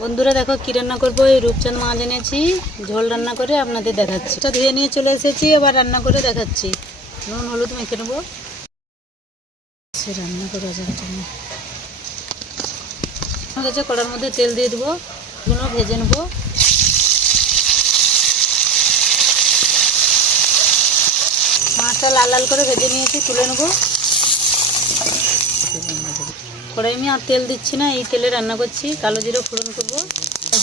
বন্ধুরা দেখো কি রান্না করবো। এই রূপচাঁদ মাছ এনেছি, ঝোল রান্না করে আপনাদের দেখাচ্ছি। এটা ধুয়ে নিয়ে চলে এসেছি, আবার রান্না করে দেখাচ্ছি। নুন হলুদ মেখে নেবো, সে রান্না করা যাবে জন্য কড়ার মধ্যে তেল দিয়ে দেবো, এগুলো ভেজে নেবো। মাছটা লাল লাল করে ভেজে নিয়েছি, তুলে নেবো। কড়াই আমি আর তেল দিচ্ছি না, এই তেলে রান্না করছি। কালো জিরে ফোড়ন করবো,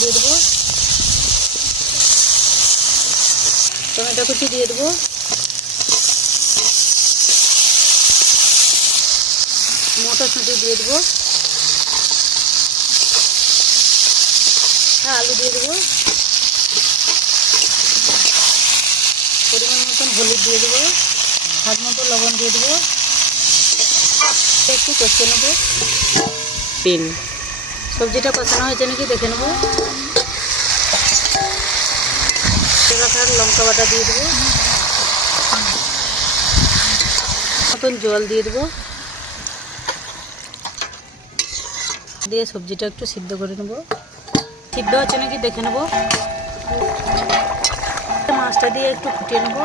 দিয়ে দেবো। টমেটো কুচি দিয়ে দেবো, মটরশুঁটি দিয়ে দেবো, আলু দিয়ে দেবো, পরিমাণ মতন হলুদ দিয়ে দেবো, হাত মতো লবণ দিয়ে দেবো, একটু কষিয়ে নেবো। সবজিটা কষানো হয়েছে নাকি দেখে নেবো। রাখার লঙ্কা বাটা দিয়ে দেবো, মতন জল দিয়ে দেবো, দিয়ে সবজিটা একটু সিদ্ধ করে নেবো। সিদ্ধ হচ্ছে নাকি দেখে নেবো। মাছটা দিয়ে একটু ফুটিয়ে নেবো।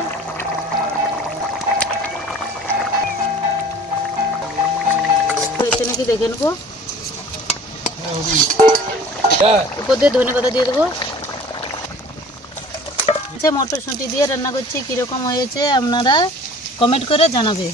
হয়েছে নাকি দেখে নেবো। উপর দিয়ে ধনে পাতা দিয়ে দেবো। আচ্ছা, মটরশুঁটি দিয়ে রান্না করছি, কীরকম হয়েছে আপনারা কমেন্ট করে জানাবে।